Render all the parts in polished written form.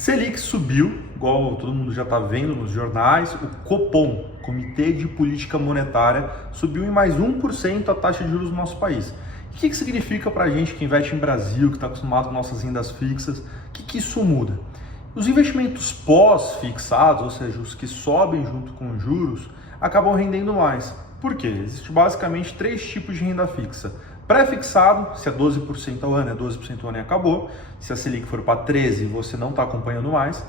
Selic subiu, igual todo mundo já está vendo nos jornais. O Copom, Comitê de Política Monetária, subiu em mais 1% a taxa de juros no nosso país. O que significa para a gente que investe em Brasil, que está acostumado com nossas rendas fixas? O que isso muda? Os investimentos pós-fixados, ou seja, os que sobem junto com os juros, acabam rendendo mais. Por quê? Existem basicamente três tipos de renda fixa. Pré-fixado, se é 12% ao ano, é 12% ao ano e acabou. Se a Selic for para 13%, você não está acompanhando mais.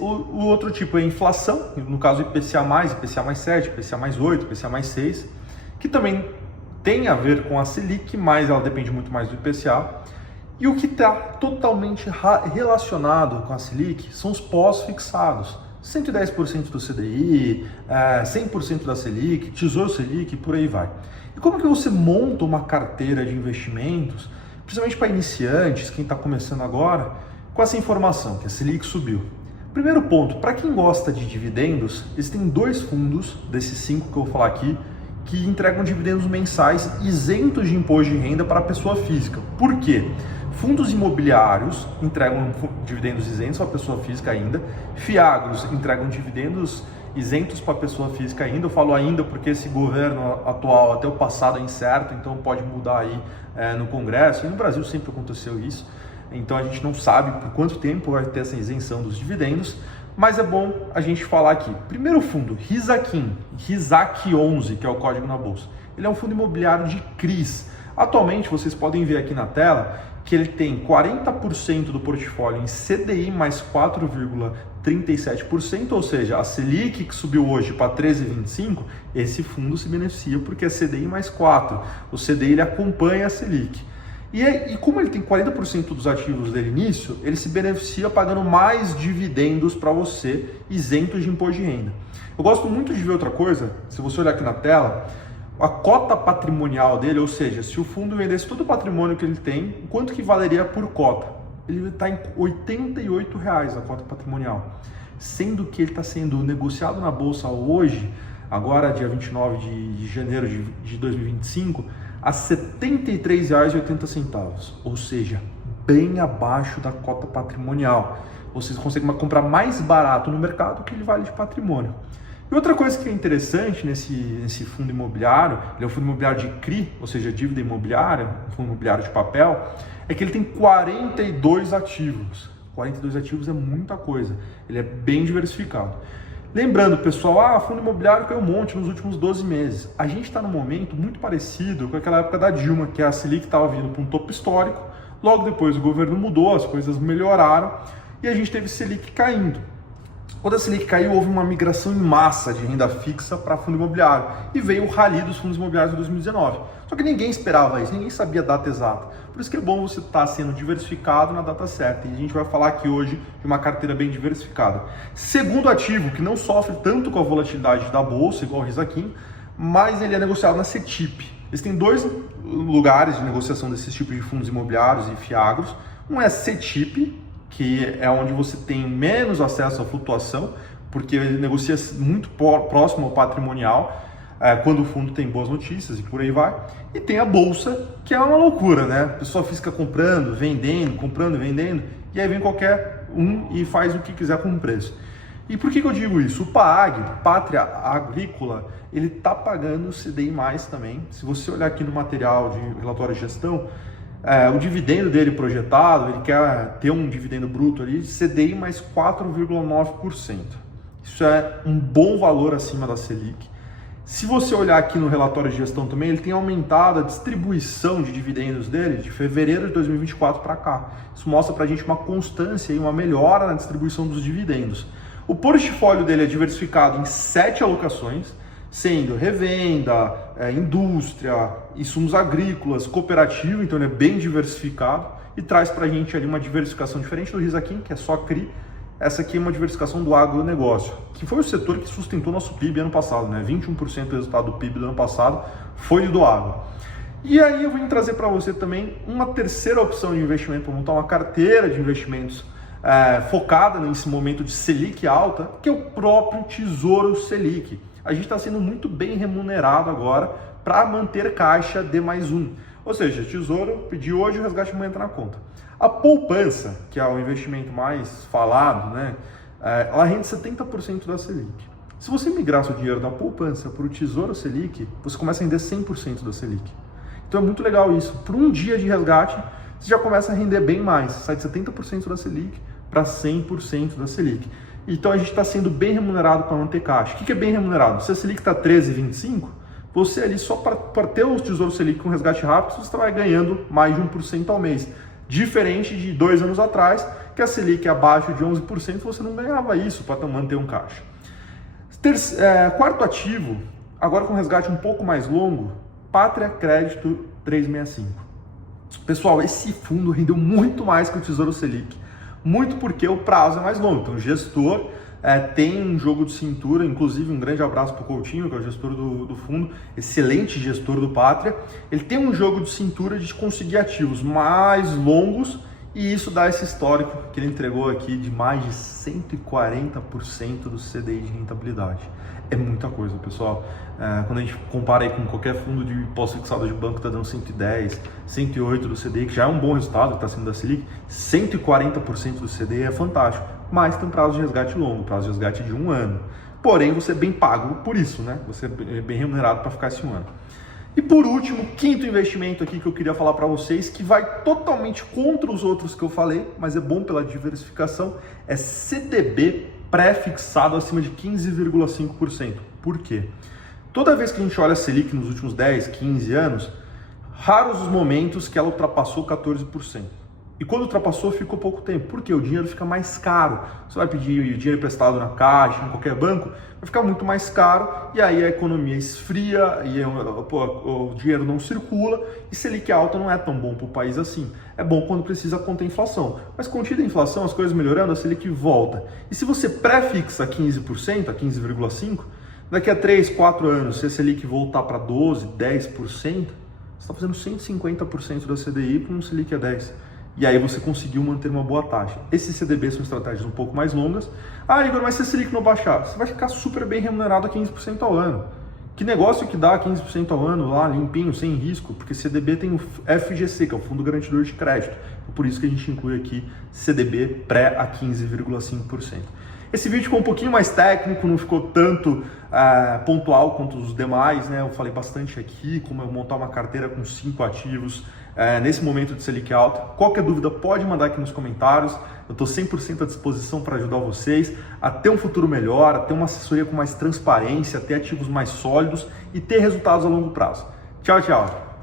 O outro tipo é inflação, no caso IPCA+, IPCA mais 7, IPCA mais 8, IPCA mais 6, que também tem a ver com a Selic, mas ela depende muito mais do IPCA. E o que está totalmente relacionado com a Selic são os pós-fixados. 110% do CDI, 100% da Selic, Tesouro Selic, por aí vai. E como que você monta uma carteira de investimentos, principalmente para iniciantes, quem está começando agora, com essa informação, que a Selic subiu? Primeiro ponto, para quem gosta de dividendos, existem dois fundos, desses 5 que eu vou falar aqui, que entregam dividendos mensais isentos de imposto de renda para a pessoa física. Por quê? Fundos imobiliários entregam dividendos isentos para a pessoa física ainda, Fiagros entregam dividendos isentos para a pessoa física ainda. Eu falo ainda porque esse governo atual, até o passado, é incerto, então pode mudar aí no Congresso, e no Brasil sempre aconteceu isso, então a gente não sabe por quanto tempo vai ter essa isenção dos dividendos, mas é bom a gente falar aqui. Primeiro fundo, RISAC11, que é o código na bolsa. Ele é um fundo imobiliário de CRIs. Atualmente, vocês podem ver aqui na tela que ele tem 40% do portfólio em CDI mais 4,37%, ou seja, a Selic que subiu hoje para 13,25%, esse fundo se beneficia porque é CDI mais 4%. O CDI ele acompanha a Selic. E como ele tem 40% dos ativos dele nisso, ele se beneficia pagando mais dividendos para você, isentos de imposto de renda. Eu gosto muito de ver outra coisa, se você olhar aqui na tela, a cota patrimonial dele, ou seja, se o fundo vendesse todo o patrimônio que ele tem, quanto que valeria por cota? Ele está em R$ 88 a cota patrimonial, sendo que ele está sendo negociado na bolsa hoje, agora dia 29 de janeiro de 2025, a R$ 73,80, ou seja, bem abaixo da cota patrimonial. Vocês conseguem comprar mais barato no mercado que ele vale de patrimônio. E outra coisa que é interessante nesse fundo imobiliário, ele é um fundo imobiliário de CRI, ou seja, dívida imobiliária, um fundo imobiliário de papel, é que ele tem 42 ativos. 42 ativos é muita coisa, ele é bem diversificado. Lembrando, pessoal, fundo imobiliário caiu um monte nos últimos 12 meses. A gente está num momento muito parecido com aquela época da Dilma, que a Selic estava vindo para um topo histórico, logo depois o governo mudou, as coisas melhoraram e a gente teve Selic caindo. Quando a Selic caiu, houve uma migração em massa de renda fixa para fundo imobiliário e veio o rally dos fundos imobiliários em 2019. Só que ninguém esperava isso, ninguém sabia a data exata. Por isso que é bom você estar sendo diversificado na data certa. E a gente vai falar aqui hoje de uma carteira bem diversificada. Segundo ativo, que não sofre tanto com a volatilidade da bolsa, igual o RISAC, mas ele é negociado na CETIP. Existem dois lugares de negociação desses tipos de fundos imobiliários e Fiagros. Um é a CETIP, que é onde você tem menos acesso à flutuação, porque ele negocia muito próximo ao patrimonial, quando o fundo tem boas notícias e por aí vai. E tem a bolsa, que é uma loucura, né? A pessoa fica comprando, vendendo, e aí vem qualquer um e faz o que quiser com o preço. E por que eu digo isso? O PAAG, Pátria Agrícola, ele está pagando CDI mais também. Se você olhar aqui no material de relatório de gestão, o dividendo dele projetado, ele quer ter um dividendo bruto ali de CDI mais 4,9%. Isso é um bom valor acima da Selic. Se você olhar aqui no relatório de gestão também, ele tem aumentado a distribuição de dividendos dele de fevereiro de 2024 para cá. Isso mostra para a gente uma constância e uma melhora na distribuição dos dividendos. O portfólio dele é diversificado em 7 alocações, sendo revenda, indústria, insumos agrícolas, cooperativo, então ele é bem diversificado e traz para a gente ali uma diversificação diferente do RISAC, que é só CRI. Essa aqui é uma diversificação do agronegócio, que foi o setor que sustentou nosso PIB ano passado, né? 21% do resultado do PIB do ano passado foi do agro. E aí eu vim trazer para você também uma terceira opção de investimento, para montar uma carteira de investimentos focada nesse momento de Selic alta, que é o próprio Tesouro Selic. A gente está sendo muito bem remunerado agora para manter caixa D+1. Ou seja, tesouro, pedir hoje, o resgate amanhã entra na conta. A poupança, que é o investimento mais falado, né, ela rende 70% da Selic. Se você migrar seu dinheiro da poupança para o Tesouro Selic, você começa a render 100% da Selic. Então é muito legal isso. Por um dia de resgate, você já começa a render bem mais. Sai de 70% da Selic para 100% da Selic. Então a gente está sendo bem remunerado para manter caixa. O que é bem remunerado? Se a Selic está 13,25, você ali só para ter o Tesouro Selic com resgate rápido, você vai ganhando mais de 1% ao mês. Diferente de 2 anos atrás, que a Selic é abaixo de 11%, você não ganhava isso para manter um caixa. Quarto ativo, agora com resgate um pouco mais longo, Pátria Crédito 365. Pessoal, esse fundo rendeu muito mais que o Tesouro Selic, muito porque o prazo é mais longo. Então o gestor tem um jogo de cintura, inclusive um grande abraço para o Coutinho, que é o gestor do fundo, excelente gestor do Pátria. Ele tem um jogo de cintura de conseguir ativos mais longos e isso dá esse histórico que ele entregou aqui de mais de 140% do CDI de rentabilidade. É muita coisa, pessoal. Quando a gente compara aí com qualquer fundo de pós-fixado de banco, está dando 110, 108 do CDI, que já é um bom resultado, que está sendo da Selic, 140% do CDI é fantástico, mas tem um prazo de resgate longo, prazo de resgate de 1 ano. Porém, você é bem pago por isso, né? Você é bem remunerado para ficar esse 1 ano. E por último, quinto investimento aqui que eu queria falar para vocês, que vai totalmente contra os outros que eu falei, mas é bom pela diversificação, é CDB pré-fixado acima de 15,5%. Por quê? Toda vez que a gente olha a Selic nos últimos 10, 15 anos, raros os momentos que ela ultrapassou 14%. E quando ultrapassou, ficou pouco tempo. Por quê? O dinheiro fica mais caro. Você vai pedir dinheiro emprestado na Caixa, em qualquer banco, vai ficar muito mais caro e aí a economia esfria e o dinheiro não circula e Selic alta não é tão bom para o país assim. É bom quando precisa conter a inflação. Mas contida a inflação, as coisas melhorando, a Selic volta. E se você pré-fixa 15%, a 15,5%, daqui a 3, 4 anos, se a Selic voltar para 12%, 10%, você está fazendo 150% da CDI para um Selic a 10%. E aí você conseguiu manter uma boa taxa. Esses CDBs são estratégias um pouco mais longas. Ah, Igor, mas se a Selic não baixar, você vai ficar super bem remunerado a 15% ao ano. Que negócio que dá 15% ao ano lá, limpinho, sem risco? Porque CDB tem o FGC, que é o Fundo Garantidor de Crédito. Por isso que a gente inclui aqui CDB pré a 15,5%. Esse vídeo ficou um pouquinho mais técnico, não ficou tanto pontual quanto os demais, né? Eu falei bastante aqui como eu montar uma carteira com 5 ativos nesse momento de Selic alta. Qualquer dúvida pode mandar aqui nos comentários. Eu estou 100% à disposição para ajudar vocês a ter um futuro melhor, a ter uma assessoria com mais transparência, a ter ativos mais sólidos e ter resultados a longo prazo. Tchau, tchau!